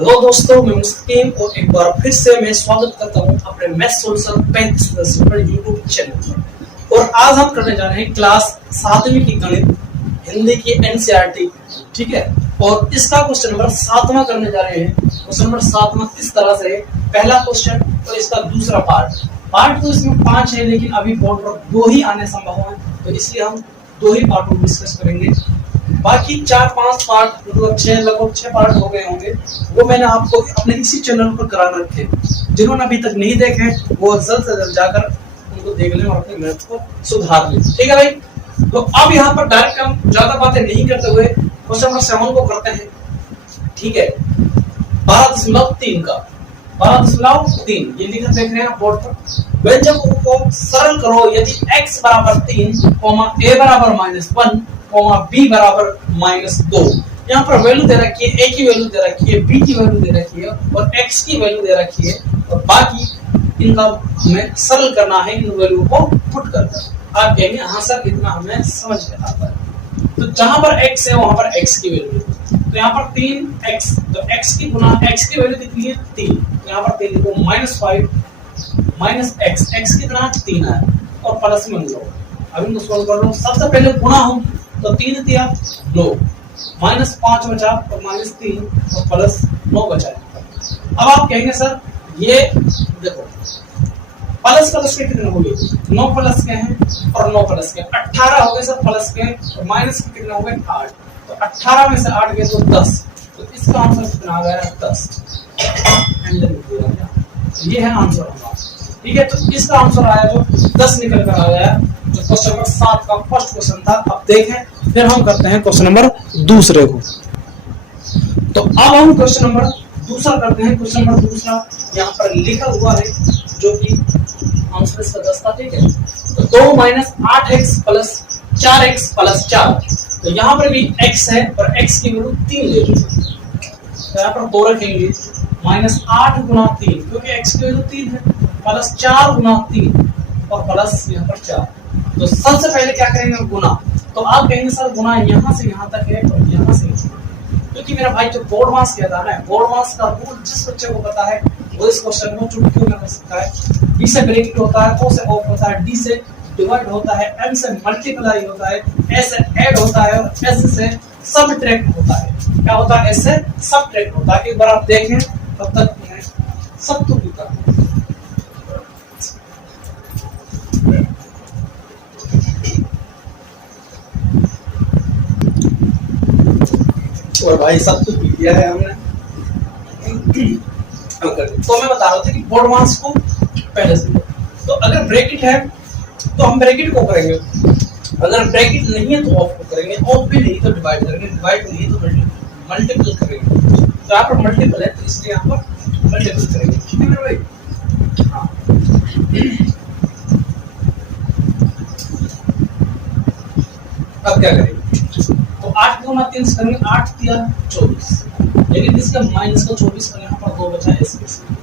Hello दोस्तों, मैं मुस्कीम और एक बार फिर से मैं स्वागत करता हूं अपने मैथ सॉल्यूशन 35 पर यूट्यूब चैनल पर। और आज हम करने जा रहे हैं क्लास 7वीं की गणित हिंदी की एनसीईआरटी, ठीक है। और इसका क्वेश्चन नंबर 7वां करने जा रहे हैं। क्वेश्चन नंबर 7वां इस तरह से है, पहला क्वेश्चन और इसका दूसरा पार्ट तो इसमें 5 है, लेकिन अभी बोर्ड पर 2 ही आने संभव है, तो इसलिए हम 2 ही पार्टों को डिस्कस करेंगे। बाकी 4-5 पार्ट मतलब 6 लगभग 6 पार्ट हो गए होंगे, वो मैंने आपको अपने इसी चैनल पर करा रखे। जिन्होंने अभी तक नहीं देखे वो जल्द से जल्द जाकर उनको देख लें और अपने मैथ को सुधार लें, ठीक है भाई। तो अब यहाँ पर डायरेक्ट हम ज्यादा बातें नहीं करते हुए क्वेश्चन नंबर 7 को करते हैं, ठीक है। 12.3 का 12.3 ये लिखा देख रहे हैं बोर्ड पर। व्यंजकों को सरल करो यदि x बराबर 3, a बराबर -1, b बराबर -2। यहाँ पर वैल्यू दे रखी है, a की वैल्यू दे रखी है, b की वैल्यू दे रखी है और x की वैल्यू दे रखी है, और बाकी इनका हमें सरल करना है इन वैल्यू को पुट करकर। आप कहेंगे हाँ सर इतना हमें समझ में आता है। तो जहां पर x है वहां पर x की वैल्यू, तो यहाँ पर 3x, तो x की गुना x की वैल्यू कितनी है 3, तो यहाँ पर 3 लिखो -5 x कितना 3 है और प्लस में लो। अब इनको सॉल्व कर लो। सबसे पहले गुणा हो तो 3 दिया 9, -5 बचा और -3 और +9 बचा। अब आप कहेंगे सर ये देखो प्लस के कितने हो गए, 9 प्लस के हैं और 9 प्लस के 18 हो गए सर प्लस के, और माइनस के कितने हो गए 8, तो 18 में से 8 गए तो 10, तो इसका आंसर कितना आ गया 10। ये है आंसर हमारा, ठीक है। तो इसका आंसर आया जो 10 निकल कर आ गया, जो क्वेश्चन नंबर 7 का फर्स्ट क्वेश्चन था। अब देखें फिर हम करते हैं क्वेश्चन नंबर दूसरे को। तो अब हम क्वेश्चन नंबर दूसरा करते हैं। क्वेश्चन नंबर दूसरा यहाँ पर लिखा हुआ है जो कि आंसर इसका 10 था, ठीक है। तो 2 - 8x + 4x + 4, तो यहाँ पर भी x है और x की वैल्यू 3 ले ली, तो यहाँ पर 2 रखेंगे -8 गुना 3 क्योंकि x की वैल्यू 3 है, +4 गुना 3 और प्लस यहाँ पर 4। तो सबसे पहले क्या करेंगे गुना। तो आप कहेंगे सर गुना यहाँ से यहाँ तक है और यहाँ से, क्योंकि मेरा भाई जो बोर्ड मास किया था ना, बोर्ड मास का रूल जिस बच्चे को पता है वो इस क्वेश्चन को चुटकियों में कर सकता है। b से ब्रैकेट होता है, o से ऑफ होता है, d से डिवाइड होता है, m से मल्टीप्लाई होता है, s से ऐड होता है और s से सबट्रैक्ट होता है। क्या होता है? s से सबट्रैक्ट होता है। एक बार आप देखें तब तक सब तो लिखा और भाई सब कुछ दिया है हमने। तो मैं बता रहा था कि बोर्ड मास को पहले से, तो अगर ब्रैकेट है तो हम ब्रैकेट को करेंगे, अगर ब्रैकेट नहीं है तो ऑफ को करेंगे, ऑफ भी नहीं तो डिवाइड करेंगे, डिवाइड नहीं तो मल्टीपल करेंगे। तो यहाँ पर मल्टीपल है तो इसलिए यहाँ पर मल्टीपल करेंगे, ठीक है मेरे भाई। हाँ अब क्या करेंगे, तो 8 गुना 3 से करेंगे, 8 × 24, लेकिन इसका माइनस का 24 और यहाँ पर 2 बचा है, इसमें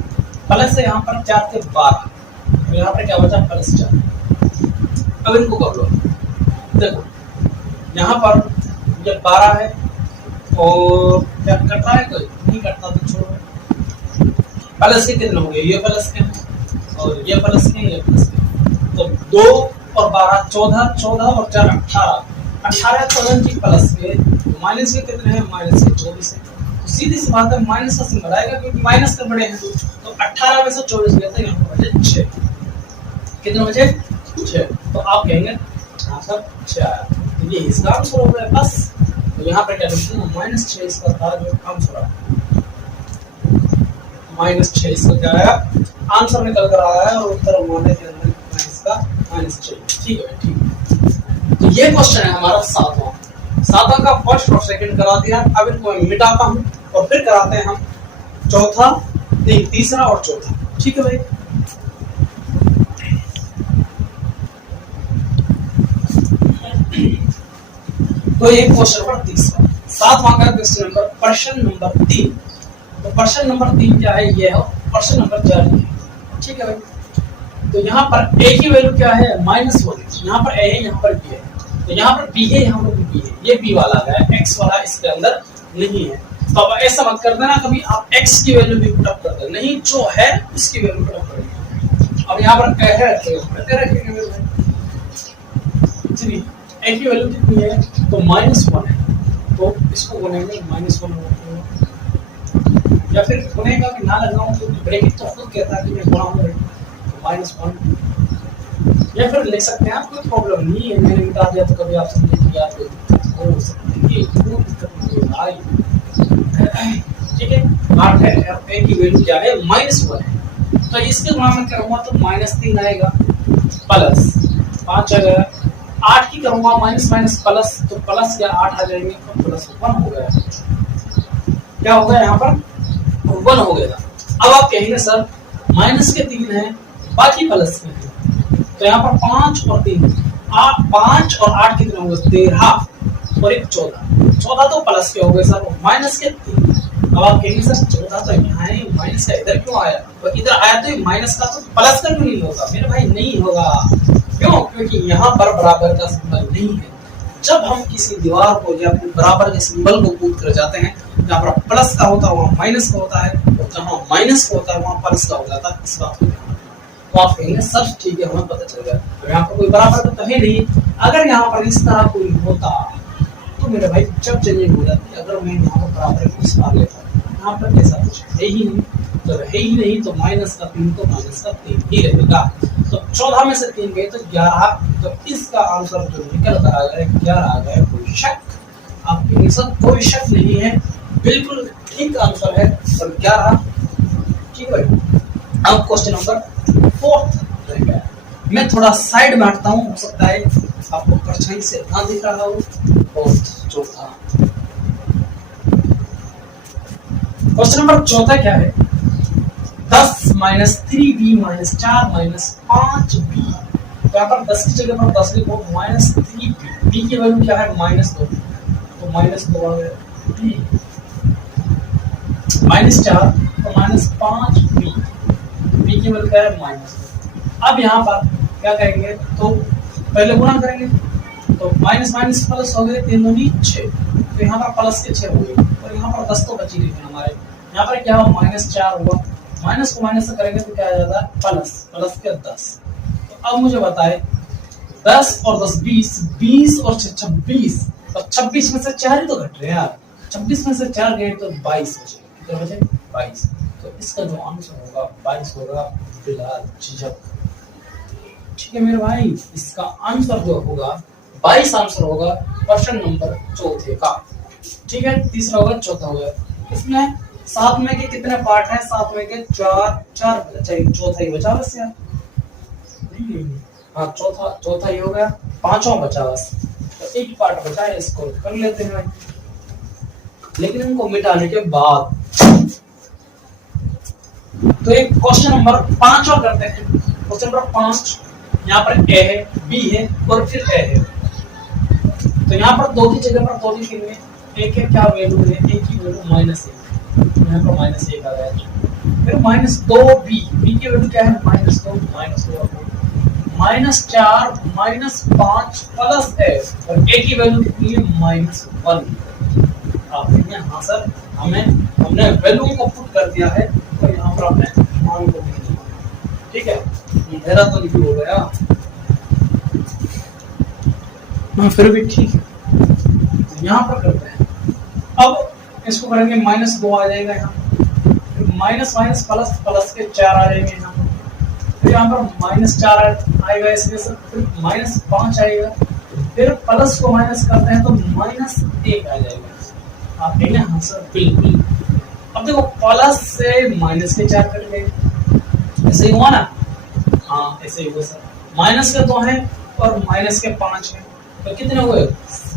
प्लस से यहाँ पर 4 के 12, तो यहाँ पर क्या बचा +4। अब इनको कर लो, देखो यहाँ पर ये 12 है और क्या करता है कोई नहीं करता तो छोड़ो। प्लस के कितने हो गए, ये प्लस के और ये प्लस के, ये प्लस के, तो 2 और 12 14, 14 और 4 18, 18 की प्लस के, माइनस के कितने हैं माइनस के 24 है। तो सीधी सी बात है माइनस का सिंबल आएगा क्योंकि माइनस के बड़े हैं, तो 18 में से 24 गया था, यहाँ पर बचे 6, कितने बचे 6। तो आप कहेंगे हाँ सर 6 आया, तो ये इसका आंसर हो गया बस। तो यहाँ पर क्या लिखते हैं -6 इसका था जो आंसर आया, -6 इसका क्या आया आंसर निकल कर आया है, और उत्तर माने के अंदर इसका -6, ठीक है ठीक है। तो ये क्वेश्चन है हमारा 7वां का फर्स्ट और सेकंड करा दिया। अब इनको मैं मिटाता हूं और फिर कराते हैं हम चौथा, नहीं तीसरा और चौथा, ठीक है भाई। तो ये क्वेश्चन नंबर तीसरा, 7वां का क्वेश्चन नंबर प्रश्न नंबर 3। तो प्रश्न नंबर 3 क्या है, ये है प्रश्न नंबर 4, ठीक है भाई। तो यहाँ पर a की वैल्यू क्या है -1, यहाँ पर a है यहाँ पर b है, तो यहाँ पर b है यहाँ पर b है, ये b वाला है, x वाला इसके अंदर नहीं है। तो अब ऐसा मत कर देना कभी आप x की वैल्यू भी पुट अप कर दे, नहीं जो है उसकी वैल्यू पुट अप करेंगे। अब यहाँ पर a है तो रखेंगे मेरे भाई। चलिए a की वैल्यू कितनी है तो -1 है, तो इसको बोलेंगे -1 या फिर गुनेगा कि ना लगाऊं तो ब्रैकेट तो खुद कहता है कि मैं गुणा हूं तो -1, या फिर लिख सकते हैं आप, कोई प्रॉब्लम नहीं है, मैंने मिटा दिया तो कभी आप समझे कि आप हो सकते हैं, ये कोई दिक्कत नहीं है भाई। ठीक है, 8 है, a की वैल्यू क्या है -1 है, तो इसके गुणा में करूंगा तो -3 आएगा, प्लस 5 आ गया, 8 की करूंगा माइनस माइनस प्लस, तो प्लस या 8 आ जाएंगे तो प्लस 1 हो गया, क्या हो गया यहाँ पर 1 हो गया। अब आप कहेंगे सर माइनस के 3 है बाकी प्लस में है, तो यहाँ पर 5 और 3 5 और 8 कितने होंगे 13 और एक 14 तो प्लस के हो गए सर, माइनस के 3। अब आप कहेंगे सर 14 तो यहाँ है, माइनस का इधर क्यों आया, तो इधर आया तो माइनस का तो प्लस का क्यों नहीं होगा मेरे भाई, नहीं होगा, क्यों, क्योंकि यहाँ पर बराबर का सिंबल नहीं है। जब हम किसी दीवार को या फिर बराबर के सिंबल को कूद कर जाते हैं, जहाँ पर प्लस का होता है वहाँ माइनस का होता है, और जहाँ माइनस का होता है वहाँ प्लस का हो जाता है, इस बात को तो आप कहेंगे सर ठीक है हमें पता चल गया, तो यहाँ पर कोई बराबर तो है नहीं, अगर यहाँ पर इस तरह कोई होता तो मेरे भाई जब चेंजिंग हो जाती, अगर मैं यहाँ पर बराबर को इस बार लेता, यहाँ पर ऐसा कुछ है ही नहीं, तो है ही नहीं तो माइनस का 3 तो माइनस का 3 ही रहेगा, तो 14 में से 3 गए तो 11, तो इसका आंसर जो निकल कर आ गया 11 आ गया। कोई शक आपके सब, कोई शक नहीं है, बिल्कुल ठीक आंसर है और 11 ठीक है। अब क्वेश्चन नंबर 4 रहेगा, मैं थोड़ा साइड में हटता हूँ, हो सकता है आपको परछाई से ना दिख रहा हो। और चौथा क्वेश्चन नंबर 4 क्या है, 10 - 3b - 4 - 5b, तो यहाँ पर 10 की जगह पर 10 लिखो, -3b, b की वैल्यू क्या है -2, तो -2 आ गया, b -4 तो -5b, b की वैल्यू क्या है -2। अब यहाँ पर क्या करेंगे, तो पहले गुणा करेंगे, तो माइनस माइनस प्लस हो गए, 3 दूनी 6, तो यहाँ पर प्लस के 6 हो गए, और यहाँ पर 10 तो बची रही थी हमारे, यहाँ पर क्या हुआ -4 हुआ, माइनस को माइनस से करेंगे तो क्या आ जाता है प्लस के 10। तो अब मुझे बताए 10 और 10 20 और 6 26, और 26 में से 4 ही तो घट रहे हैं यार, 26 में से 4 गए तो 22 बचे, कितने बचे 22, तो इसका जो आंसर होगा 22 होगा बिला झिझक। ठीक है मेरे भाई, इसका आंसर जो होगा 22 आंसर होगा क्वेश्चन नंबर 4 का। ठीक है, तीसरा होगा, चौथा होगा, इसमें 7 में के कितने पार्ट हैं, 7 में के 4 चाहिए, चौथा ही बचा बस यार, हाँ चौथा ही हो गया, 5वां बचा बस, तो एक पार्ट बचा है, इसको कर लेते हैं भाई, लेकिन इनको मिटाने के बाद तो एक क्वेश्चन नंबर 5 और करते हैं। क्वेश्चन नंबर 5, यहाँ पर a है, b है और फिर a है, तो यहाँ पर 2 की जगह पर 2 लिखेंगे, a के क्या वैल्यू है, a की वैल्यू -1, यहाँ पर -1 आ गया, फिर -2b, b की वैल्यू क्या है -2 -4 -5 प्लस a, और a की वैल्यू कितनी है -1। आप देखिए हाँ सर हमने वैल्यू को पुट कर दिया है, तो यहाँ पर आपने मान को नहीं दिया, ठीक है, मेरा तो लिखी हो गया, फिर भी ठीक है, यहाँ पर करते हैं। अब इसको करेंगे -2 आ जाएगा यहाँ, माइनस माइनस प्लस, प्लस के 4 आ जाएंगे यहाँ, फिर यहाँ पर -4 आएगा, इसमें से फिर -5 आएगा, फिर प्लस को माइनस करते हैं तो -1 आ जाएगा। आप कहेंगे हाँ सर बिल्कुल। अब देखो प्लस से माइनस के 4 कट गए, ऐसे ही हुआ ना, हाँ ऐसे ही हुआ सर, माइनस के 2 हैं और माइनस के 5 हैं, तो कितने हुए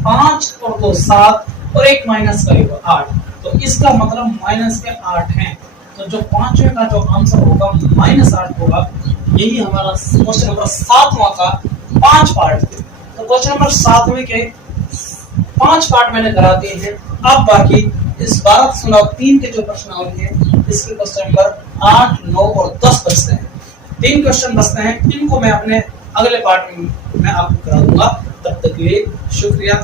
5 और 2 7 और एक माइनस करेगा 8, तो इसका मतलब माइनस के 8 हैं, तो जो 5वें का जो आंसर होगा -8 होगा। यही हमारा क्वेश्चन नंबर 7वां का 5 पार्ट थे, तो क्वेश्चन नंबर 7वें के 5 पार्ट मैंने करा दिए हैं। अब बाकी इस 12/3 के जो प्रश्नावली है, इसके क्वेश्चन नंबर 8 9 और 10 बचते हैं, 3 क्वेश्चन बचते हैं, इनको मैं अपने अगले पार्ट में मैं आपको करा दूंगा। तब तक के लिए शुक्रिया।